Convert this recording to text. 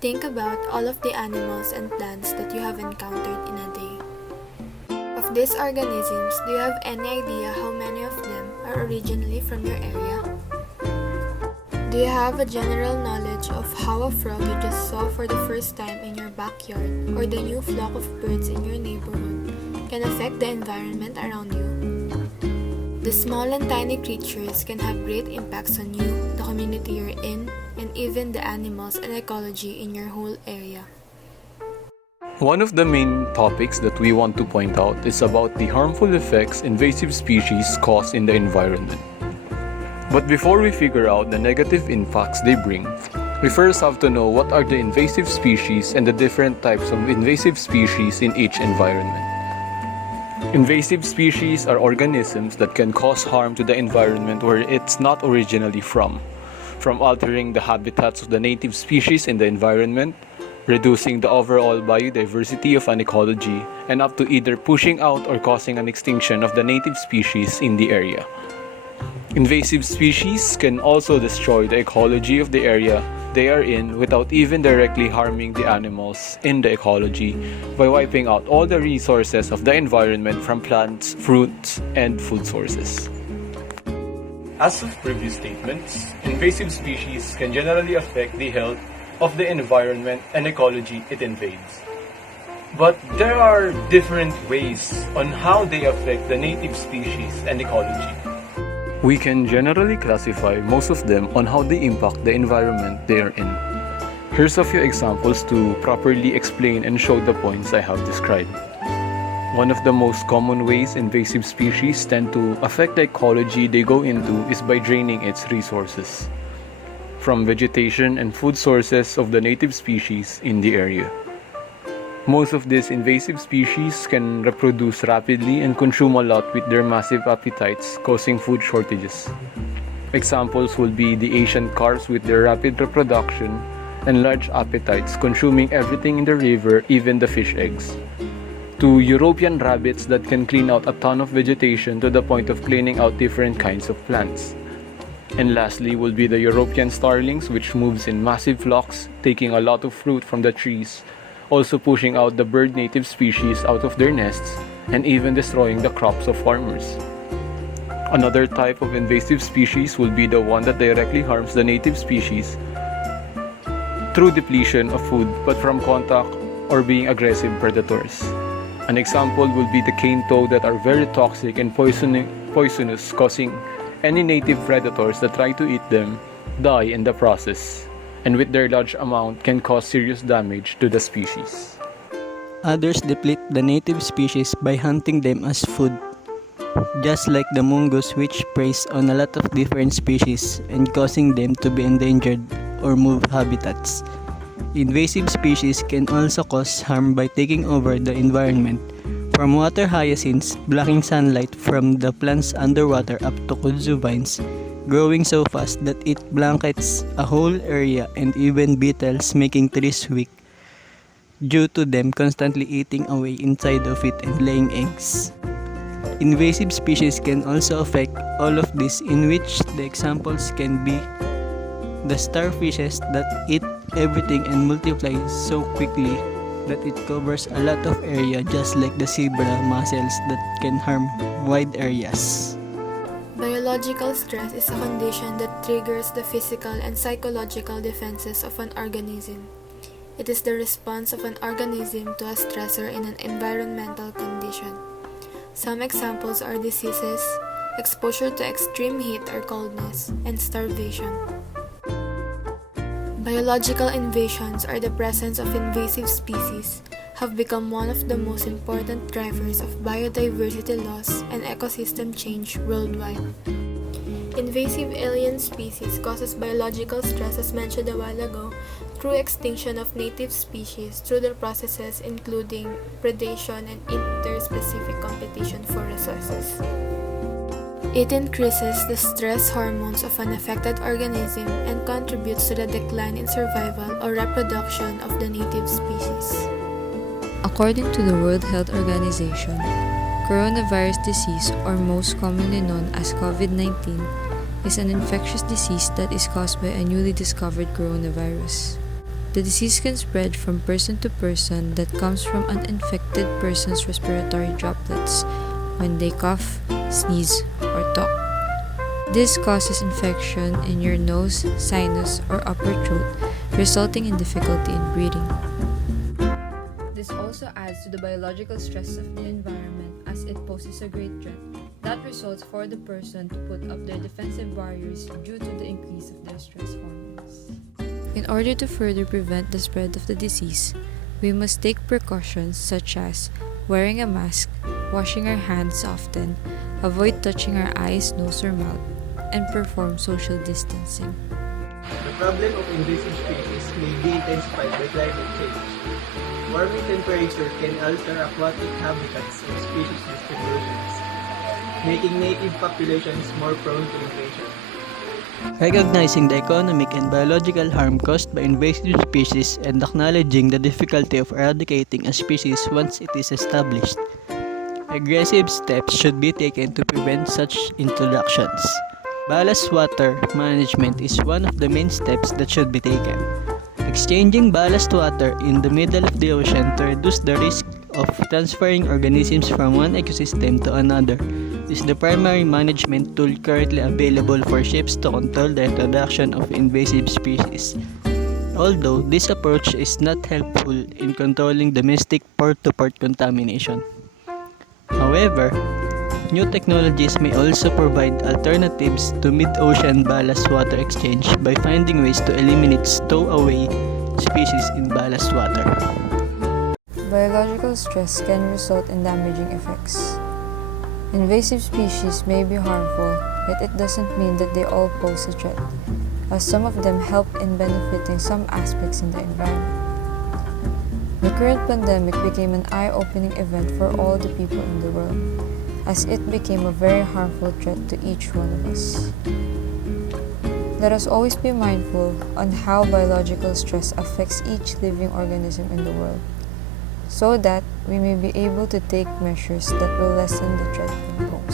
Think about all of the animals and plants that you have encountered in a day. Of these organisms, do you have any idea how many of them are originally from your area? Do you have a general knowledge of how a frog you just saw for the first time in your backyard or the new flock of birds in your neighborhood can affect the environment around you? The small and tiny creatures can have great impacts on you, the community you're in, and even the animals and ecology in your whole area. One of the main topics that we want to point out is about the harmful effects invasive species cause in the environment. But before we figure out the negative impacts they bring, we first have to know what are the invasive species and the different types of invasive species in each environment. Invasive species are organisms that can cause harm to the environment where it's not originally from altering the habitats of the native species in the environment, reducing the overall biodiversity of an ecology, and up to either pushing out or causing an extinction of the native species in the area. Invasive species can also destroy the ecology of the area they are in without even directly harming the animals in the ecology by wiping out all the resources of the environment from plants, fruits, and food sources. As of previous statements, invasive species can generally affect the health of the environment and ecology it invades. But there are different ways on how they affect the native species and ecology. We can generally classify most of them on how they impact the environment they are in. Here's a few examples to properly explain and show the points I have described. One of the most common ways invasive species tend to affect the ecology they go into is by draining its resources from vegetation and food sources of the native species in the area. Most of these invasive species can reproduce rapidly and consume a lot with their massive appetites, causing food shortages. Examples would be the Asian carps with their rapid reproduction and large appetites, consuming everything in the river, even the fish eggs, to European rabbits that can clean out a ton of vegetation to the point of cleaning out different kinds of plants. And lastly would be the European starlings, which moves in massive flocks, taking a lot of fruit from the trees, also pushing out the bird native species out of their nests, and even destroying the crops of farmers. Another type of invasive species will be the one that directly harms the native species through depletion of food, but from contact or being aggressive predators. An example will be the cane toad that are very toxic and poisonous, causing any native predators that try to eat them die in the process, and with their large amount can cause serious damage to the species. Others deplete the native species by hunting them as food, just like the mongoose, which preys on a lot of different species and causing them to be endangered or move habitats. Invasive species can also cause harm by taking over the environment, from water hyacinths blocking sunlight from the plants underwater up to kudzu vines growing so fast that it blankets a whole area, and even beetles making trees weak due to them constantly eating away inside of it and laying eggs. Invasive species can also affect all of this, in which the examples can be the starfishes that eat everything and multiply so quickly that it covers a lot of area, just like the zebra mussels that can harm wide areas. Biological stress is a condition that triggers the physical and psychological defenses of an organism. It is the response of an organism to a stressor in an environmental condition. Some examples are diseases, exposure to extreme heat or coldness, and starvation. Biological invasions, or the presence of invasive species, have become one of the most important drivers of biodiversity loss and ecosystem change worldwide. Invasive alien species causes biological stress, as mentioned a while ago, through extinction of native species through their processes including predation and interspecific competition for resources. It increases the stress hormones of an affected organism and contributes to the decline in survival or reproduction of the native species. According to the World Health Organization, coronavirus disease, or most commonly known as COVID-19, is an infectious disease that is caused by a newly discovered coronavirus. The disease can spread from person to person that comes from an infected person's respiratory droplets when they cough, sneeze, or talk. This causes infection in your nose, sinus, or upper throat, resulting in difficulty in breathing. This also adds to the biological stress of the environment as it poses a great threat that results for the person to put up their defensive barriers due to the increase of their stress hormones. In order to further prevent the spread of the disease, we must take precautions such as wearing a mask, washing our hands often, avoid touching our eyes, nose, or mouth, and perform social distancing. The problem of invasive species may be intensified by climate change. Warming temperature can alter aquatic habitats and species distributions, making native populations more prone to invasion. Recognizing the economic and biological harm caused by invasive species and acknowledging the difficulty of eradicating a species once it is established, aggressive steps should be taken to prevent such introductions. Ballast water management is one of the main steps that should be taken. Exchanging ballast water in the middle of the ocean to reduce the risk of transferring organisms from one ecosystem to another is the primary management tool currently available for ships to control the introduction of invasive species. Although this approach is not helpful in controlling domestic port-to-port contamination. However, new technologies may also provide alternatives to mid-ocean ballast water exchange by finding ways to eliminate stowaway species in ballast water. Biological stress can result in damaging effects. Invasive species may be harmful, yet it doesn't mean that they all pose a threat, as some of them help in benefiting some aspects in the environment. The current pandemic became an eye-opening event for all the people in the world, as it became a very harmful threat to each one of us. Let us always be mindful on how biological stress affects each living organism in the world, so that we may be able to take measures that will lessen the threat from home.